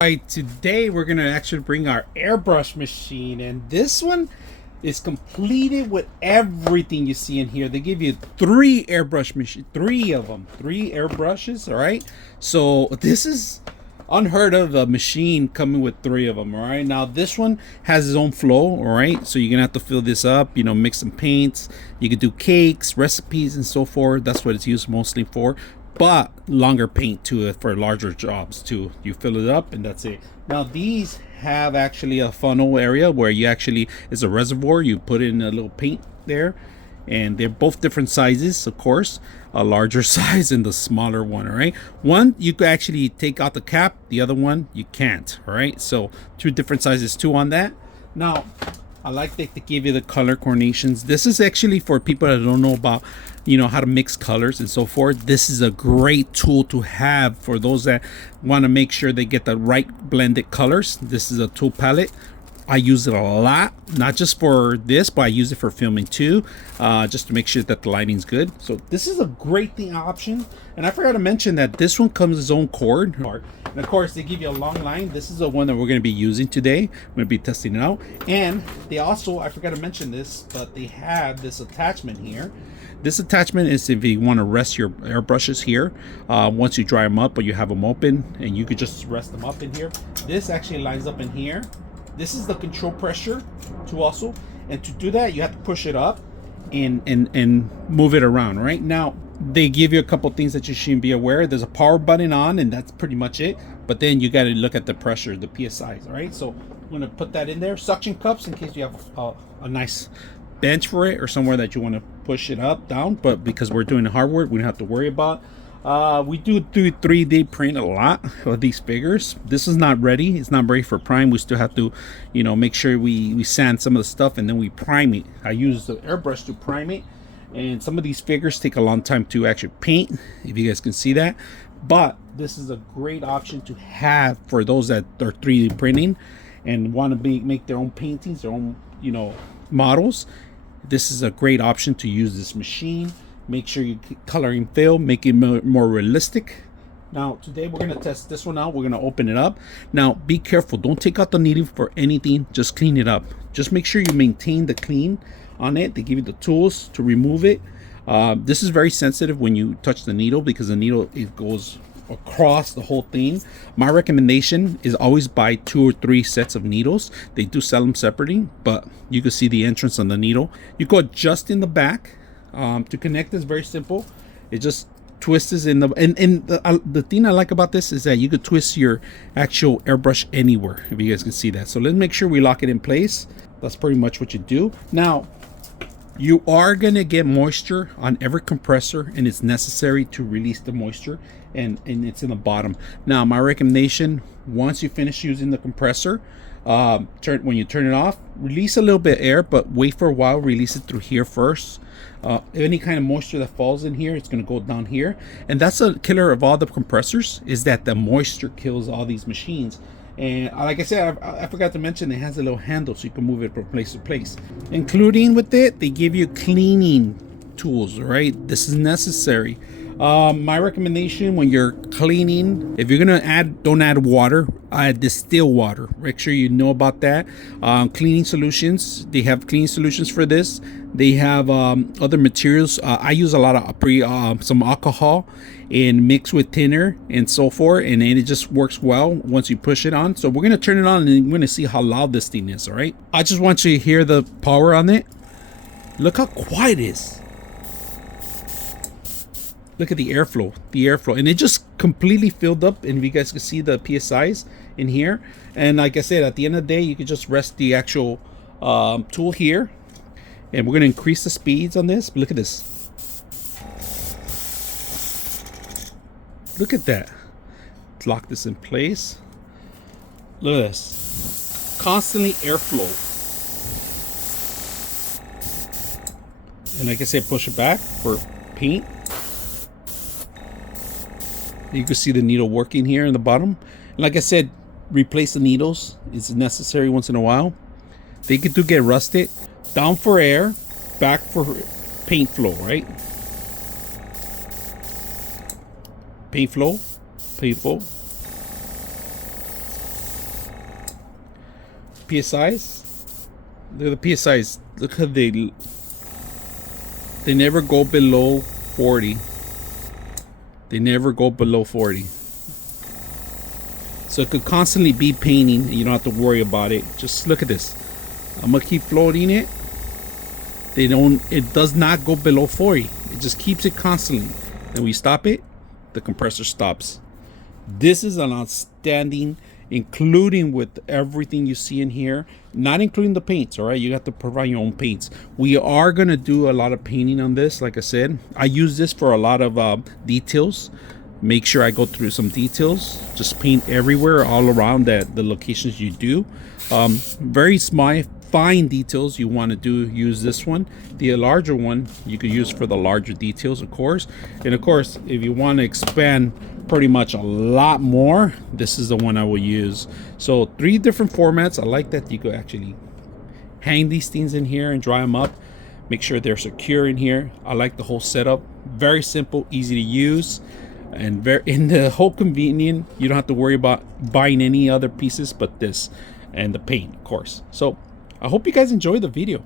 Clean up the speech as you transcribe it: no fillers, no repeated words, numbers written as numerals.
Right, today we're gonna actually bring our airbrush machine, and this one is completed with everything you see in here. They give you three airbrush machine, three of them, three airbrushes. All right, so this is unheard of, a machine coming with three of them. All right, now this one has its own flow. All right, so you're gonna have to fill this up, you know, mix some paints. You could do cakes, recipes, and so forth. That's what it's used mostly for, but longer paint to it for larger jobs too. You fill it up and that's it. Now these have actually a funnel area where you actually, it's a reservoir, you put in a little paint there, and they're both different sizes, of course, a larger size and the smaller one. All right, one you could actually take out the cap, the other one you can't. All right, so two different sizes too on that. Now I like that they give you the color coordinations. This is actually for people that don't know about, you know, how to mix colors and so forth. This is a great tool to have for those that want to make sure they get the right blended colors. This is a tool palette. I use it a lot, not just for this, but I use it for filming too, just to make sure that the lighting's good. So this is a great thing option. And I forgot to mention that this one comes with its own cord. And of course, they give you a long line. This is the one that we're going to be using today. I'm going to be testing it out. And they also, I forgot to mention this, but they have this attachment here. This attachment is if you want to rest your airbrushes here, once you dry them up or you have them open, and you could just rest them up in here. This actually lines up in here. This is the control pressure to also, and to do that you have to push it up and move it around. Right now they give you a couple things that you should be aware. There's a power button on, and that's pretty much it. But then you got to look at the pressure, the PSIs. All right, so I'm going to put that in there. Suction cups in case you have a nice bench for it or somewhere that you want to push it up, down. But because we're doing hardware, we don't have to worry about. We do 3D print a lot of these figures. This is not ready. It's not ready for prime. We still have to, you know, make sure we sand some of the stuff and then we prime it. I use the airbrush to prime it, and some of these figures take a long time to actually paint, if you guys can see that. But this is a great option to have for those that are 3D printing and want to make their own paintings, their own, you know, models. This is a great option to use this machine. Make sure you color and fill, make it more realistic. Now today we're going to test this one out. We're going to open it up. Now be careful, don't take out the needle for anything, just clean it up. Just make sure you maintain the clean on it. They give you the tools to remove it. This is very sensitive when you touch the needle, because the needle, it goes across the whole thing. My recommendation is always buy 2 or 3 sets of needles. They do sell them separately, but you can see the entrance on the needle. You go just in the back. To connect is very simple. It just twists in the, and the thing I like about this is that you could twist your actual airbrush anywhere, if you guys can see that. So let's make sure we lock it in place. That's pretty much what you do. Now you are gonna get moisture on every compressor, and it's necessary to release the moisture, and it's in the bottom. Now my recommendation, once you finish using the compressor, when you turn it off, release a little bit of air, but wait for a while, release it through here first. Any kind of moisture that falls in here, it's going to go down here, and that's a killer of all the compressors, is that the moisture kills all these machines. And like I said, I forgot to mention, it has a little handle so you can move it from place to place. Including with it, they give you cleaning tools. Right, this is necessary. My recommendation when you're cleaning, if you're gonna add, don't add water, add distilled water. Make sure you know about that. Cleaning solutions, they have cleaning solutions for this. They have other materials. I use a lot of some alcohol and mix with thinner and so forth, and it just works well once you push it on. So we're gonna turn it on and we're gonna see how loud this thing is. All right, I just want you to hear the power on it. Look how quiet it is. Look at the airflow, and it just completely filled up. And if you guys can see the PSIs in here, and like I said, at the end of the day, you can just rest the actual tool here, and we're going to increase the speeds on this. Look at this. Look at that. Let's lock this in place. Look at this. Constantly airflow. And like I said, push it back for paint. You can see the needle working here in the bottom. And like I said, replace the needles. It's necessary once in a while. They do get rusted. Down for air, back for paint flow, right? Paint flow, paint flow. PSIs. Look at the PSIs. Look how they never go below 40. They never go below 40. So it could constantly be painting and you don't have to worry about it. Just look at this. I'm gonna keep floating it. It does not go below 40. It just keeps it constantly. And we stop it, the compressor stops. This is an outstanding, including with everything you see in here, not including the paints. All right, you have to provide your own paints. We are gonna do a lot of painting on this. Like I said, I use this for a lot of details. Make sure I go through some details. Just paint everywhere, all around the locations you do. Very small, fine details you want to use this one. The larger one you could use for the larger details, of course. And of course, if you want to expand pretty much a lot more, this is the one I will use. So 3 different formats. I like that you could actually hang these things in here and dry them up. Make sure they're secure in here. I like the whole setup. Very simple, easy to use, and in the whole convenient. You don't have to worry about buying any other pieces but this and the paint, of course. So I hope you guys enjoyed the video.